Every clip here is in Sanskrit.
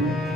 You.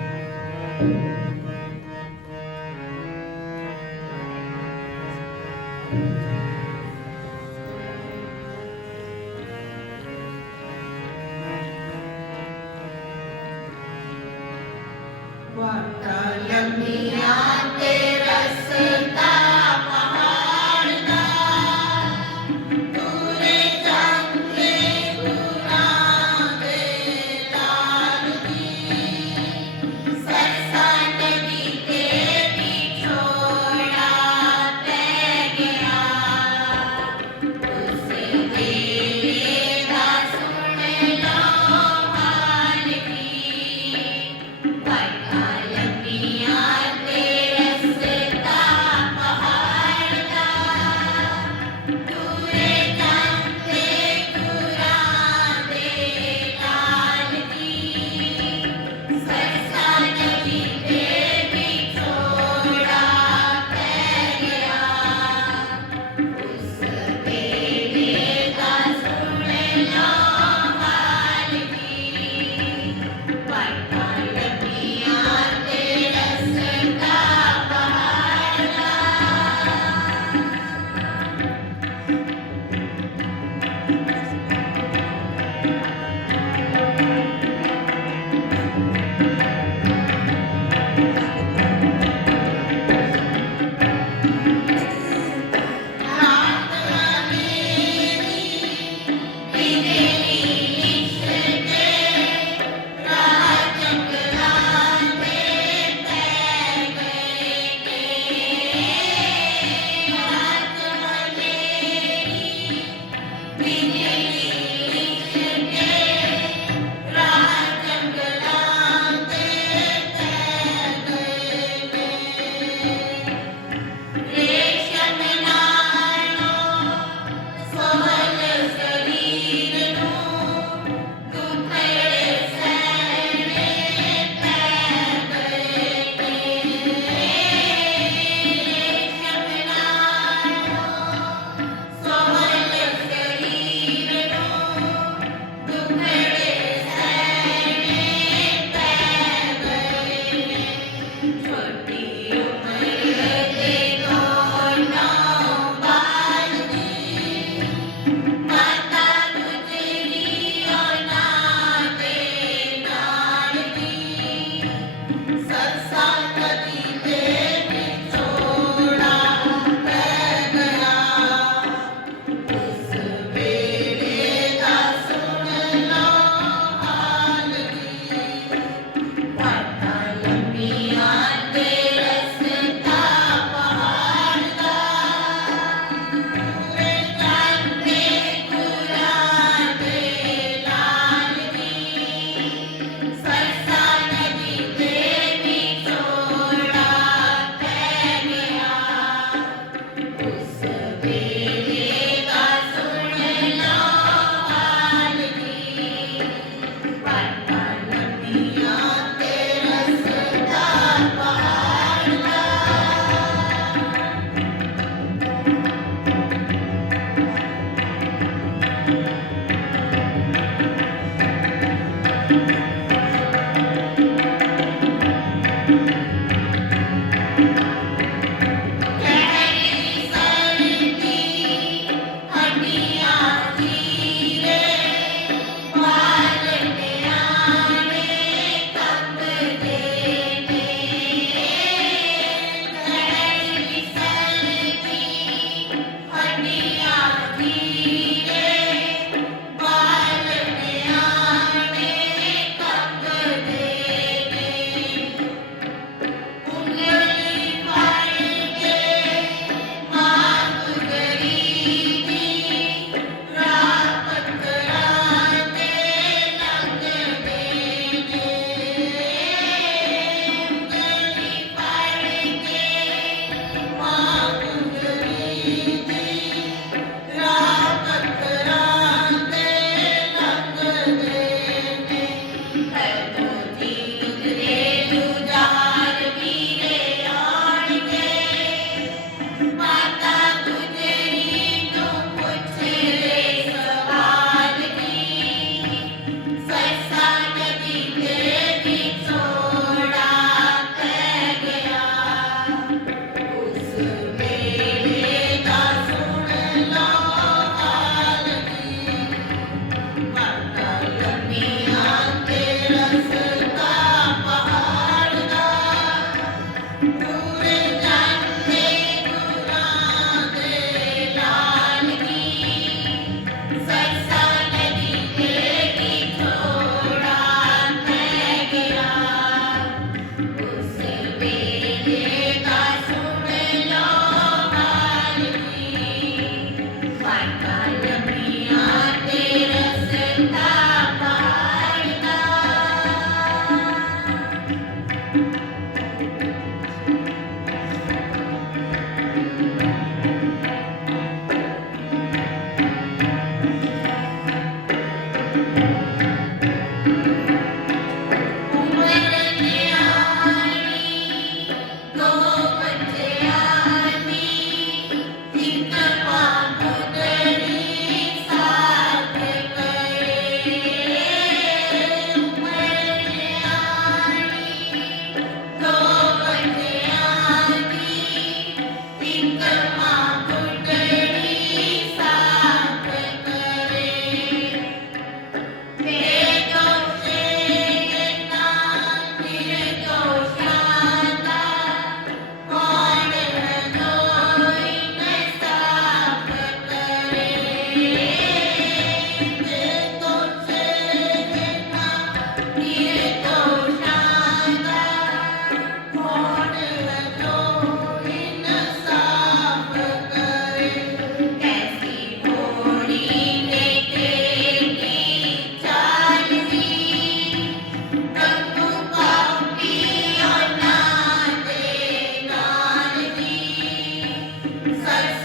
Amen.